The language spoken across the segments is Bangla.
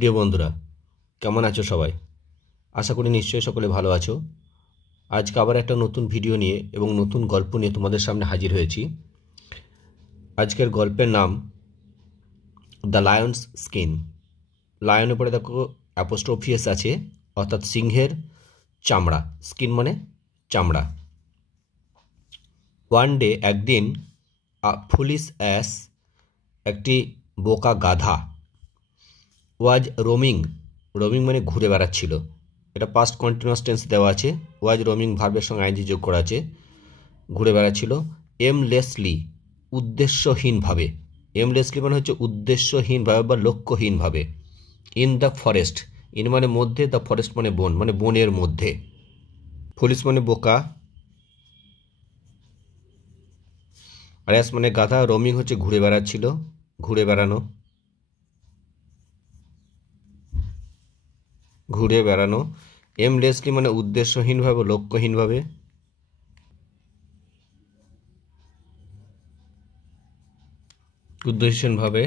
প্রিয় বন্ধুরা, কেমন আছো সবাই? আশা করি নিশ্চয়ই সকলে ভালো আছো। আজকে আবার একটা নতুন ভিডিও নিয়ে এবং নতুন গল্প নিয়ে তোমাদের সামনে হাজির হয়েছি। আজকের গল্পের নাম দ্য লায়ন্স স্কিন। লায়নের পরে দেখো অ্যাপোস্ট্রোফিয়াস আছে, অর্থাৎ সিংহের চামড়া। স্কিন মানে চামড়া। ওয়ান ডে, একদিন, ফুলিশ অ্যাস, একটি বোকা গাধা, ওয়াজ রোমিং। রোমিং মানে ঘুরে বেড়াচ্ছিল। এটা পাস্ট কন্টিনিউয়াস টেন্স দেওয়া আছে। ওয়াজ রোমিং ভার্বের সঙ্গে আইনজি যোগ করা আছে। ঘুরে বেড়াচ্ছিল এমলেসলি, উদ্দেশ্যহীনভাবে। এমলেসলি মানে হচ্ছে উদ্দেশ্যহীনভাবে বা লক্ষ্যহীনভাবে। ইন দ্য ফরেস্ট, ইন মানে মধ্যে, দ্য ফরেস্ট মানে বন, মানে বনের মধ্যে। ফুলিশ মানে বোকা, আর অ্যাস মানে গাধা। রোমিং হচ্ছে ঘুরে বেড়াচ্ছিল, ঘুরে বেড়ানো, ঘুরে বেড়ানো। এমলেসলি মানে উদ্দেশ্যহীনভাবে, লক্ষ্যহীনভাবে। উদ্দেশ্যহীনভাবে।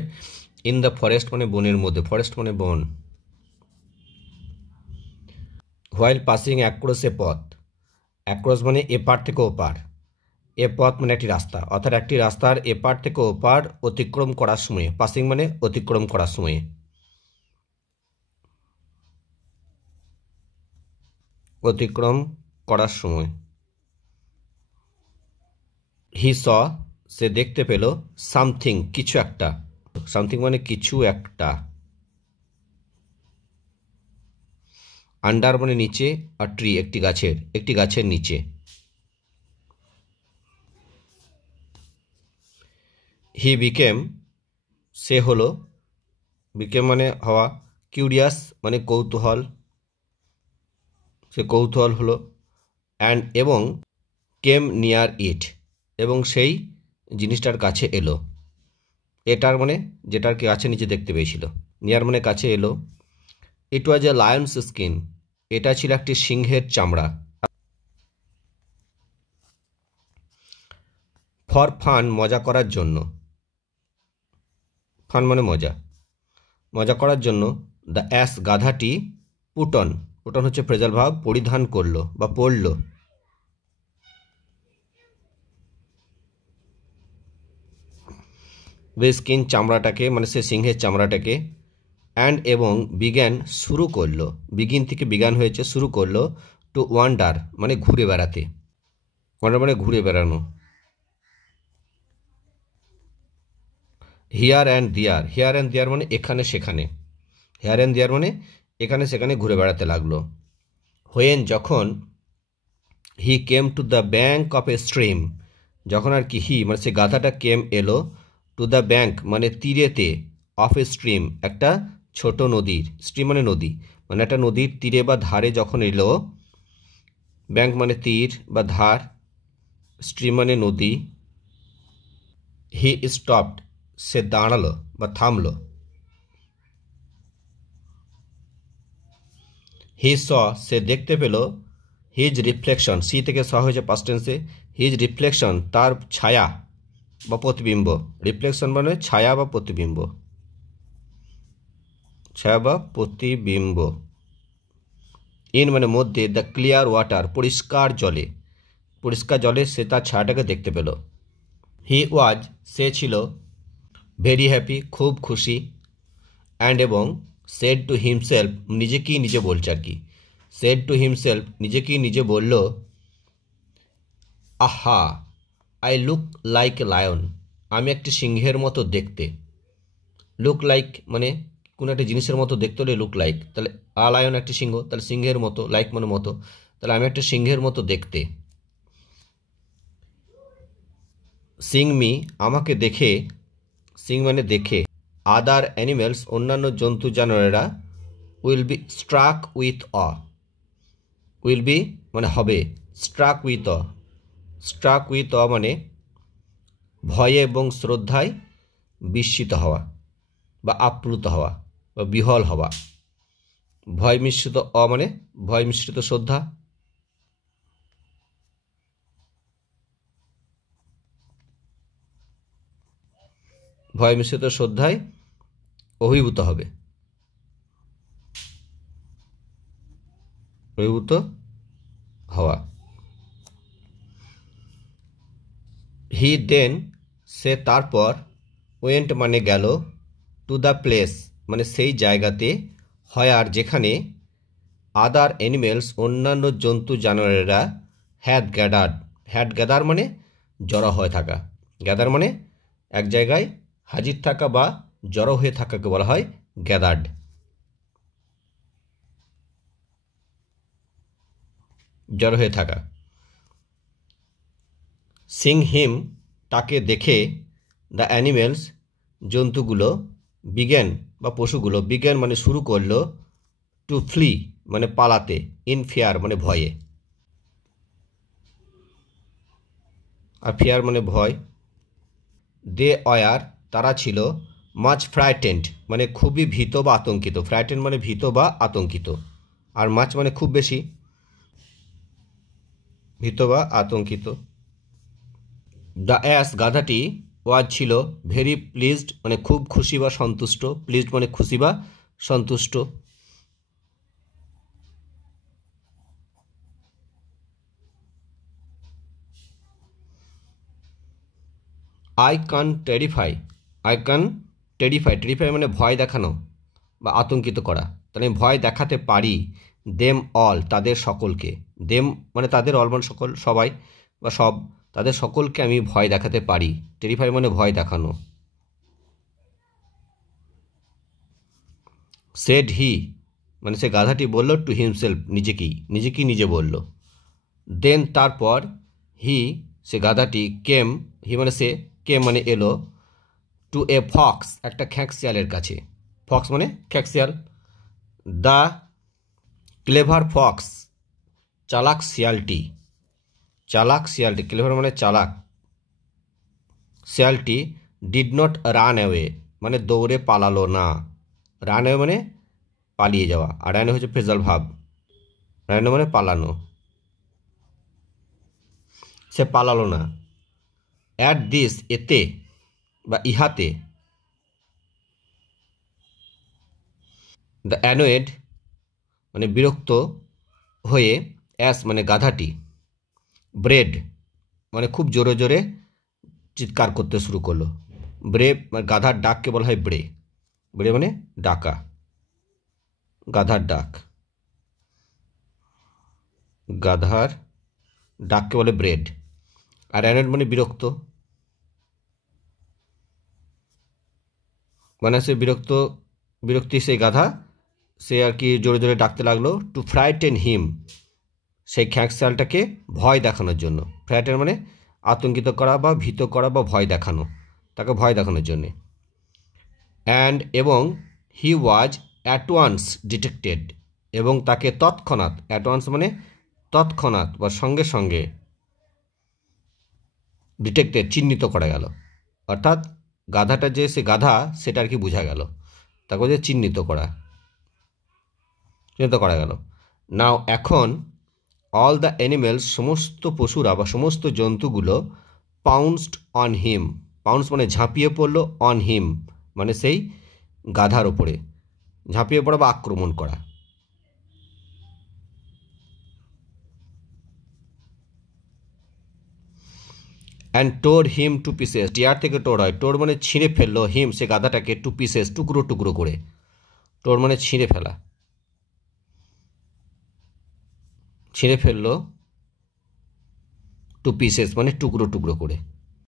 ইন দ্য ফরেস্ট মানে বনের মধ্যে, ফরেস্ট মানে বন। হোয়াইল পাসিং অ্যাক্রস এ পথ, অ্যাক্রস মানে এপার থেকে ওপার, এ পথ মানে একটি রাস্তা, অর্থাৎ একটি রাস্তার এপার থেকে ওপার অতিক্রম করার সময়। পাসিং মানে অতিক্রম করার সময়, অতিক্রম করার সময়। হি স, সে দেখতে পেল, সামথিং কিছু একটা, সামথিং মানে কিছু একটা। আন্ডার মানে নিচে, আর ট্রি একটি গাছের নিচে। হি বিকেম, সে হলো, বিকেম মানে হওয়া, কিউরিয়াস মানে কৌতূহল, সে কৌতূহল হলো, অ্যান্ড এবং কেম নিয়ার ইট, এবং সেই জিনিসটার কাছে এলো। এটার মানে যেটার গাছের নিচে দেখতে পেয়েছিল। নিয়ার মানে কাছে এলো। ইট ওয়াজ এ লায়ন্স স্কিন, এটা ছিল একটি সিংহের চামড়া। ফর ফান মজা করার জন্য, ফান মানে মজা, মজা করার জন্য। দ্য অ্যাস গাধাটি, পুটন, পুটন হচ্ছে ফ্রেজাল ভাব, পরিধান করলো বা পরল। দ্য স্কিন চামড়াটাকে, মানে সে সিংহের চামড়াটাকে। অ্যান্ড এবং বিজ্ঞান শুরু করলো, বিগিন থেকে বিজ্ঞান হয়েছে, শুরু করলো। টু ওয়ান্ডার মানে ঘুরে বেড়াতে, ওয়ান্ডার মানে ঘুরে বেড়ানো। হিয়ার অ্যান্ড দিয়ার, হিয়ার অ্যান্ড দিয়ার মানে এখানে সেখানে, হিয়ার অ্যান্ড দিয়ার মানে এখানে সেখানে ঘুরে বেড়াতে লাগলো। হোয়েন যখন, he came to the bank of a stream, যখন আর কি হি মানে সে গাধাটা কেম এলো, টু দ্য ব্যাঙ্ক মানে তীরেতে, অফ এ স্ট্রিম একটা ছোট নদীর, স্ট্রিম মানে নদী, মানে একটা নদীর তীরে বা ধারে যখন এলো। ব্যাঙ্ক মানে তীর বা ধার, স্ট্রিম মানে নদী। হি স্টপড, সে দাঁড়ালো বা থামলো। হি স, সে দেখতে পেল, হিজ রিফ্লেকশন, সি থেকে স হয়েছে পাস্ট টেন্সে। হিজ রিফ্লেকশন তার ছায়া বা প্রতিবিম্ব। রিফ্লেকশন মানে ছায়া বা প্রতিবিম্ব, ছায়া বা প্রতিবিম্ব। ইন মানে মধ্যে, দ্য ক্লিয়ার ওয়াটার পরিষ্কার জলে, পরিষ্কার জলে সে তার ছায়াটাকে দেখতে পেল। হি ওয়াজ, সে ছিল, ভেরি হ্যাপি খুব খুশি, অ্যান্ড এবং সেড টু হিমসেলফ, নিজেকেই নিজে বলছে আর কি, সেড টু হিমসেলফ নিজেকেই নিজে বলল, আহা, I look like a lion, আমি একটি সিংহের মতো দেখতে। লুক লাইক মানে কোনো একটা জিনিসের মতো দেখতে হলে লুক লাইক, তাহলে আ লায়ন একটি সিংহ, তাহলে সিংহের মতো, লাইক মানে মতো, তাহলে আমি একটা সিংহের মতো দেখতে। সিং মি, আমাকে দেখে, সিং মানে দেখে। আদার অ্যানিমেলস, অন্যান্য জন্তু জানোয়ারেরা। Will be struck with awe, will be মানে হবে, struck with awe, struck with awe মানে ভয়ে এবং শ্রদ্ধায় বিস্মিত হওয়া বা আপ্লুত হওয়া বা বিহল হওয়া। ভয় মিশ্রিত অ মানে ভয় মিশ্রিত শ্রদ্ধা। ভয় মিশ্রিত শ্রদ্ধায় অভিভূত হবে। অভিভূত হওয়া। হি দেন সে তারপর, ওয়েন্ট মানে গেল, টু দ্য প্লেস মানে সেই জায়গাতে, হয়ার যেখানে, আদার অ্যানিমেলস অন্যান্য জন্তু জানোয়ারেরা, হ্যাড গ্যাদার মানে জড়ো হয়ে থাকা, গ্যাদার মানে এক জায়গায় হাজির থাকা বা জড়ো হয়ে থাকাকে বলা হয় গ্যাদার্ড। জড়ো হয়ে থাকা। সিং হিম তাকে দেখে, দ্য অ্যানিমেলস জন্তুগুলো, বিজ্ঞান বা পশুগুলো, বিজ্ঞান মানে শুরু করলো, টু ফ্লি মানে পালাতে, ইন ফিয়ার মানে ভয়ে, আর ফিয়ার মানে ভয়। দে অয়ার তারা ছিল, মাচ ফ্রাইটেন্ড মানে খুবই ভীত বা আতঙ্কিত, ফ্রাইটেন্ড মানে ভীত বা আতঙ্কিত, আর মাচ মানে খুব বেশি, ভীত বা আতঙ্কিত। দ্য অ্যাস গাধাটি, ওয়াজ ছিল, ভেরি প্লিজড মানে খুব খুশি বা সন্তুষ্ট, প্লিজড মানে খুশি বা সন্তুষ্ট। আই ক্যান টেরিফাই মানে ভয় দেখানো বা আতঙ্কিত করা, তাহলে আমি ভয় দেখাতে পারি, দেম অল তাদের সকলকে, দেম মানে তাদের, অল মানে সকল, সবাই বা সব, তাদের সকলকে আমি ভয় দেখাতে পারি, টেরিফাই মানে ভয় দেখানো। সেড হি মানে সে গাধাটি বলল, টু হিমসেলফ নিজে বলল। দেন তারপর, হি সে গাধাটি, কেম হি মানে সে, কেম মানে এলো, টু এ ফক্স একটা খ্যাঁকশিয়ালের কাছে, ফক্স মানে খ্যাঁকশিয়াল। দ্য ক্লেভার ফক্স চালাক শিয়ালটি, ক্লেভার মানে চালাক, শিয়ালটি, ডিড নট রান অ্যাওয়ে মানে দৌড়ে পালালো না, রান অ্যাওয়ে মানে পালিয়ে যাওয়া, আর রান হচ্ছে ফ্রেজাল ভাব, রান মানে পালানো, সে পালালো না। অ্যাট দিস এতে বা ইহাতে, দ্য অ্যানোয়েড মানে বিরক্ত হয়ে, অ্যাস মানে গাধাটি, ব্রেড মানে খুব জোরে জোরে চিৎকার করতে শুরু করলো, ব্রে মানে গাধার ডাককে বলা হয় ব্রে, ব্রে মানে ডাকা, গাধার ডাক, গাধার ডাককে বলে ব্রেড। আর অ্যানোয়েড মানে বিরক্ত, মানে সে বিরক্তি সেই গাধা, সে আর কি জোরে জোরে ডাকতে লাগলো, টু ফ্রাইটেন হিম সেই খ্যাঁকশিয়ালটাকে ভয় দেখানোর জন্য, ফ্রাইটেন মানে আতঙ্কিত করা বা ভীত করা বা ভয় দেখানো, তাকে ভয় দেখানোর জন্যে। অ্যান্ড এবং, হি ওয়াজ অ্যাট ওয়ান্স ডিটেক্টেড এবং তাকে তৎক্ষণাৎ, অ্যাট ওয়ান্স মানে তৎক্ষণাৎ বা সঙ্গে সঙ্গে, ডিটেক্টেড চিহ্নিত করা গেল, অর্থাৎ গাধাটা যে সে গাধা সেটা আর কি বোঝা গেল, তাকে যে চিহ্নিত করা গেল। নাও এখন, অল দ্য অ্যানিমেলস সমস্ত পশুরা বা সমস্ত জন্তুগুলো, পাউন্সড অন হিম, পাউন্স মানে ঝাঁপিয়ে পড়লো, অন হিম মানে সেই গাধার ওপরে, ঝাঁপিয়ে পড়া বা আক্রমণ করা। অ্যান্ড টোর হিম টু পিসেস, টিয়ার থেকে টোর হয়, টোর মানে ছিঁড়ে ফেললো, হিম সে গাধাটাকে, টু পিসেস টুকরো টুকরো করে, টোর মানে ছিঁড়ে ফেললো, টু পিসেস মানে টুকরো টুকরো করে।